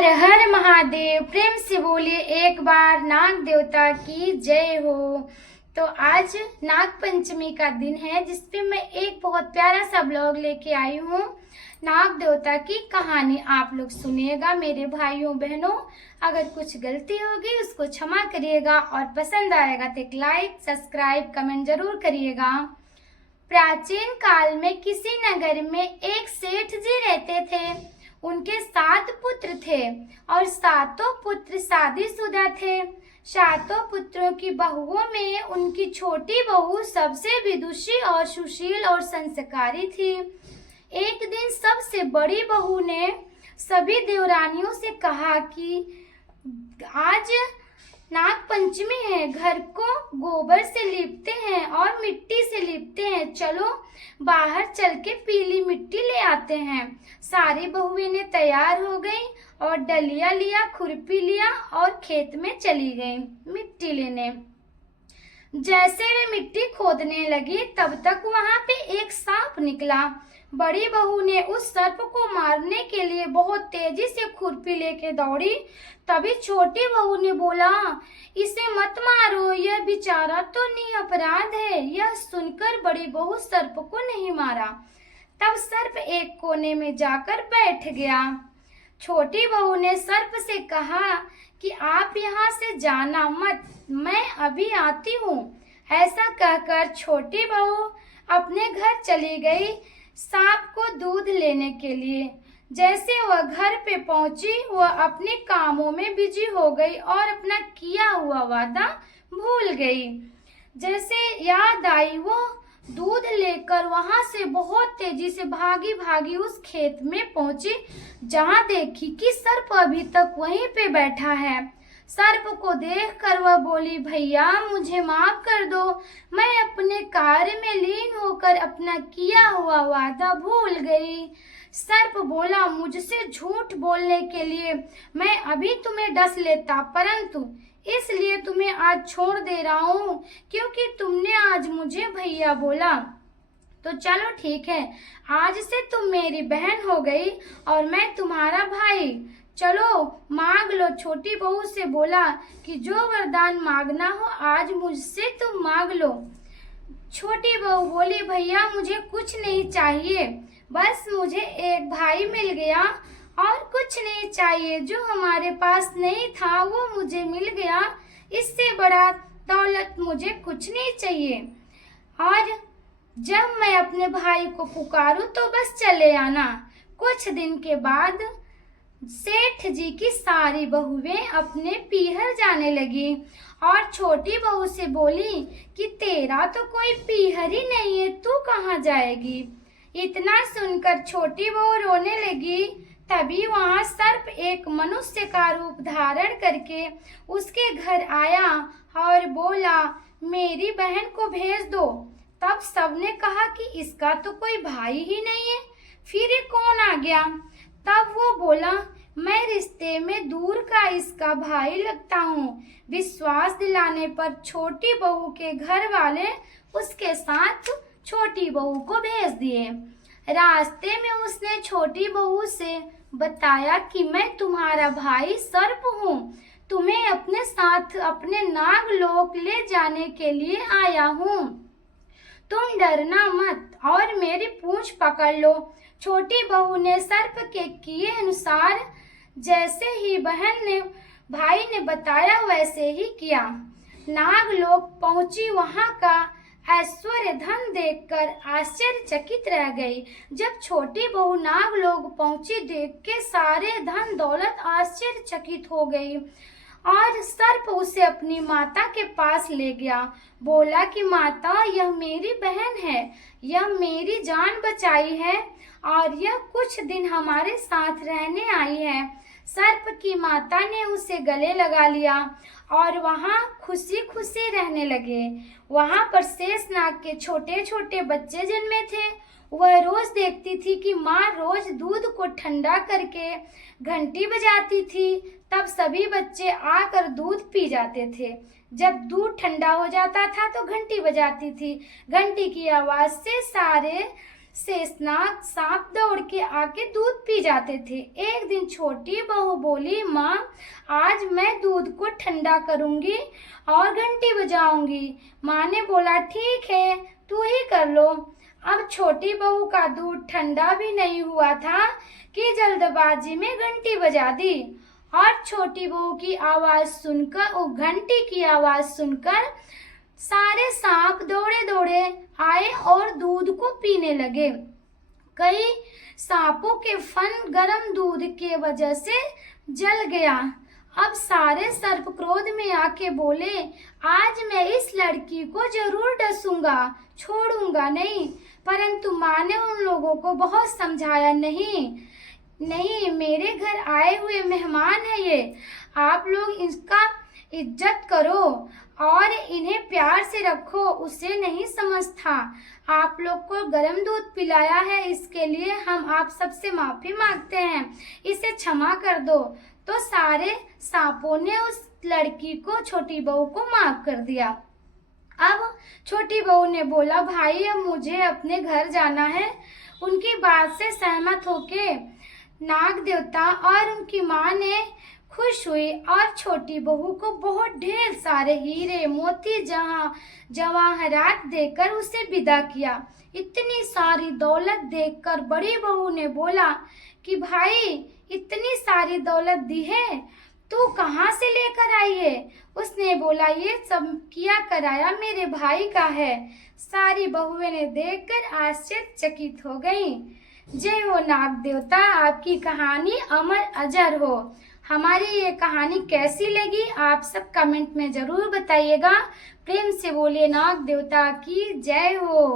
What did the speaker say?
हर हर महादेव। प्रेम से बोलिए एक बार नाग देवता की जय हो। तो आज नाग पंचमी का दिन है जिसपे मैं एक बहुत प्यारा सा ब्लॉग लेके आई हूँ। नाग देवता की कहानी आप लोग सुनिएगा मेरे भाइयों बहनों। अगर कुछ गलती होगी उसको क्षमा करिएगा और पसंद आएगा तो एक लाइक सब्सक्राइब कमेंट जरूर करिएगा। प्राचीन काल में किसी नगर में एक सेठ जी रहते थे। उनके 7 पुत्र थे और सातों पुत्र शादीशुदा थे। सातों पुत्रों की बहुओं में उनकी छोटी बहू सबसे विदुषी और सुशील और संस्कारी थी। एक दिन सबसे बड़ी बहू ने सभी देवरानियों से कहा कि आज नाग पंचमी है, घर को गोबर से लीपते हैं और मिट्टी से लीपते हैं, चलो बाहर चल के पीली मिट्टी ले आते हैं। सारी बहुएं ने तैयार हो गई और डलिया लिया, खुरपी लिया और खेत में चली गई मिट्टी लेने। जैसे वे मिट्टी खोदने लगी तब तक वहां पे एक सांप निकला। बड़ी बहू ने उस सर्प को मारने के लिए बहुत तेजी से खुरपी लेके दौड़ी। तभी छोटी बहू ने बोला, इसे मत मारो, यह बेचारा तो निरपराध है। यह सुनकर बड़ी बहू सर्प को नहीं मारा। तब सर्प एक कोने में जाकर बैठ गया। छोटी बहू ने सर्प से कहा कि आप यहाँ से जाना मत, मैं अभी आती हूँ। ऐसा कहकर छोटी बहू अपने घर चली गई सांप को दूध लेने के लिए। जैसे वह घर पे पहुंची वह अपने कामों में बिजी हो गई और अपना किया हुआ वादा भूल गई। जैसे याद आई वो दूध लेकर वहां से बहुत तेजी से भागी भागी उस खेत में पहुंची, जहां देखी कि सर्प अभी तक वहीं पे बैठा है। सर्प को देखकर वह बोली, भैया मुझे माफ कर दो, मैं अपने कार्य में लीन होकर अपना किया हुआ वादा भूल गई। सर्प बोला, मुझसे झूठ बोलने के लिए मैं अभी तुम्हें डस लेता, परंतु इसलिए तुम्हें आज छोड़ दे रहा हूँ क्योंकि तुमने आज मुझे भैया बोला। तो चलो ठीक है, आज से तुम मेरी बहन हो गई और मैं तुम्हारा भाई। चलो मांग लो। छोटी बहू से बोला कि जो वरदान मांगना हो आज मुझसे तुम मांग लो। छोटी बहू बोली, भैया मुझे कुछ नहीं चाहिए, बस मुझे एक भाई मिल गया और कुछ नहीं चाहिए। जो हमारे पास नहीं था वो मुझे मिल गया, इससे बड़ा दौलत मुझे कुछ नहीं चाहिए। और जब मैं अपने भाई को पुकारूं तो बस चले आना। कुछ दिन के बाद सेठ जी की सारी बहुएं अपने पीहर जाने लगी और छोटी बहू से बोली कि तेरा तो कोई पीहर ही नहीं है, तू कहाँ जाएगी। इतना सुनकर छोटी बहू रोने लगी। तभी वहां सर्प एक मनुष्य का रूप धारण करके उसके घर आया और बोला, मेरी बहन को भेज दो। तब सबने कहा कि इसका तो कोई भाई ही नहीं है, फिर ये कौन आ गया। तब वो बोला, मैं रिश्ते में दूर का इसका भाई लगता हूँ। विश्वास दिलाने पर छोटी बहू के घर वाले उसके साथ छोटी बहू को भेज दिए। रास्ते में उसने छोटी बहू से बताया कि मैं तुम्हारा भाई सर्प हूँ, तुम्हें अपने साथ अपने नागलोक ले जाने के लिए आया हूँ। तुम डरना मत और मेरी पूंछ पकड़ लो। छोटी बहू ने सर्प के किए अनुसार जैसे ही भाई ने बताया वैसे ही किया। नागलोक पहुंची, वहां का ऐश्वर्य धन देखकर आश्चर्यचकित रह गई। जब छोटी बहू नागलोक पहुंची देख के सारे धन दौलत आश्चर्यचकित हो गई और सर्प उसे अपनी माता के पास ले गया। बोला कि माता, यह मेरी बहन है, यह मेरी जान बचाई है और यह कुछ दिन हमारे साथ रहने आई है। सर्प की माता ने उसे गले लगा लिया और वहां खुशी खुशी रहने लगे। वहां पर शेषनाग के छोटे छोटे बच्चे जन्मे थे। वह रोज देखती थी कि माँ रोज दूध को ठंडा करके घंटी बजाती थी, तब सभी बच्चे आकर दूध पी जाते थे। जब दूध ठंडा हो जाता था तो घंटी बजाती थी। घंटी की आवाज से सारे शेषनाग सांप दौड़ के आके दूध पी जाते थे। एक दिन छोटी बहू बोली, माँ आज मैं दूध को ठंडा करूंगी और घंटी बजाऊंगी। माँ ने बोला, ठीक है तू ही कर लो। अब छोटी बहू का दूध ठंडा भी नहीं हुआ था कि जल्दबाजी में घंटी बजा दी और छोटी बहू की आवाज सुनकर और घंटी की आवाज सुनकर सारे सांप दौड़े दौड़े आए और दूध को पीने लगे। कई सांपों के फन गर्म दूध के वजह से जल गया। अब सारे सर्प क्रोध में आके बोले, आज मैं इस लड़की को जरूर डसूंगा, छोड़ूंगा नहीं। परंतु माँ ने उन लोगों को बहुत समझाया, नहीं मेरे घर आए हुए मेहमान है ये, आप लोग इसका इज्जत करो और इन्हें प्यार से रखो, उसे नहीं समझता। आप लोग को गर्म दूध पिलाया है, इसके लिए हम आप सबसे माफी मांगते हैं, इसे क्षमा कर दो। तो सारे सांपों ने उस लड़की को, छोटी बहू को माफ कर दिया। अब छोटी बहू ने बोला, भाई अब मुझे अपने घर जाना है। उनकी बात से सहमत होके नाग देवता और उनकी माँ ने खुश हुई और छोटी बहू को बहुत ढेर सारे हीरे मोती जवाहरात देकर उसे विदा किया। इतनी सारी दौलत देखकर बड़ी बहू ने बोला कि भाई इतनी सारी दौलत दी है, तू कहाँ से लेकर आई है? उसने बोला, ये सब किया कराया मेरे भाई का है। सारी बहुएं ने देखकर आश्चर्यचकित हो गईं। जय हो नाग देवता, आपकी कहानी अमर अजर हो। हमारी ये कहानी कैसी लगी आप सब कमेंट में जरूर बताइएगा। प्रेम से बोलिए नाग देवता की जय हो।